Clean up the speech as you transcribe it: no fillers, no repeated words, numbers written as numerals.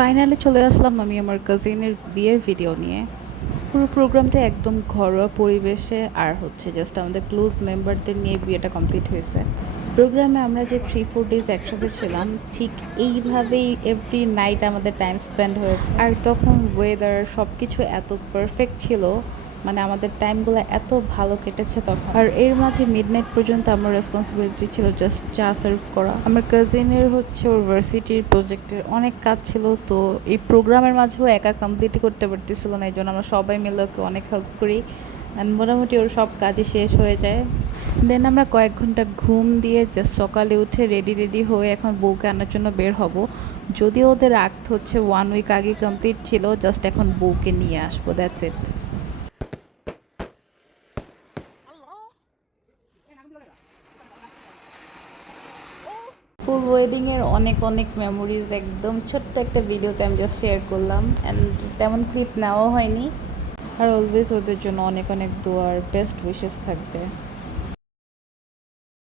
Finally চলে আসলাম আমি আমার কাজিনের বিয়ের ভিডিও নিয়ে। পুরো প্রোগ্রামটা একদম ঘরোয়া পরিবেশে আর হচ্ছে জাস্ট আমাদের ক্লোজ মেম্বারদের নিয়ে বিয়েটা কমপ্লিট হয়েছে। প্রোগ্রামে আমরা যে 3-4 ডেজ একসাথে ছিলাম, ঠিক এইভাবেই এভরি নাইট আমাদের টাইম স্পেন্ড হয়েছে। আর তখন ওয়েদার সব কিছু এত পারফেক্ট ছিল, মানে আমাদের টাইমগুলো এত ভালো কেটেছে তখন। আর এর মাঝে মিডনাইট পর্যন্ত আমার রেসপন্সিবিলিটি ছিল জাস্ট চা সার্ভ করা। আমার কাজিনের হচ্ছে ওর ভার্সিটির প্রজেক্টের অনেক কাজ ছিল, তো এই প্রোগ্রামের মাঝেও একা কমপ্লিট করতে পারতেছিল না, এই জন্য আমরা সবাই মিলে ওকে অনেক হেল্প করি। অ্যান্ড মোটামুটি ওর সব কাজই শেষ হয়ে যায়। দেন আমরা কয়েক ঘন্টা ঘুম দিয়ে জাস্ট সকালে উঠে রেডি হয়ে এখন বউকে আনার জন্য বের হব। যদিও ওদের আক্ট হচ্ছে 1 উইক আগে কমপ্লিট ছিল, জাস্ট এখন বউকে নিয়ে আসবো, দ্যাটস ইট। ফুল ওয়েডিংয়ের অনেক অনেক মেমোরিজ একদম ছোট্ট একটা ভিডিওতে আমি জাস্ট শেয়ার করলাম, অ্যান্ড তেমন ক্লিপ নেওয়াও হয়নি। আর অলওয়েজ ওদের জন্য অনেক অনেক দোয়ার বেস্ট উইশেস থাকবে।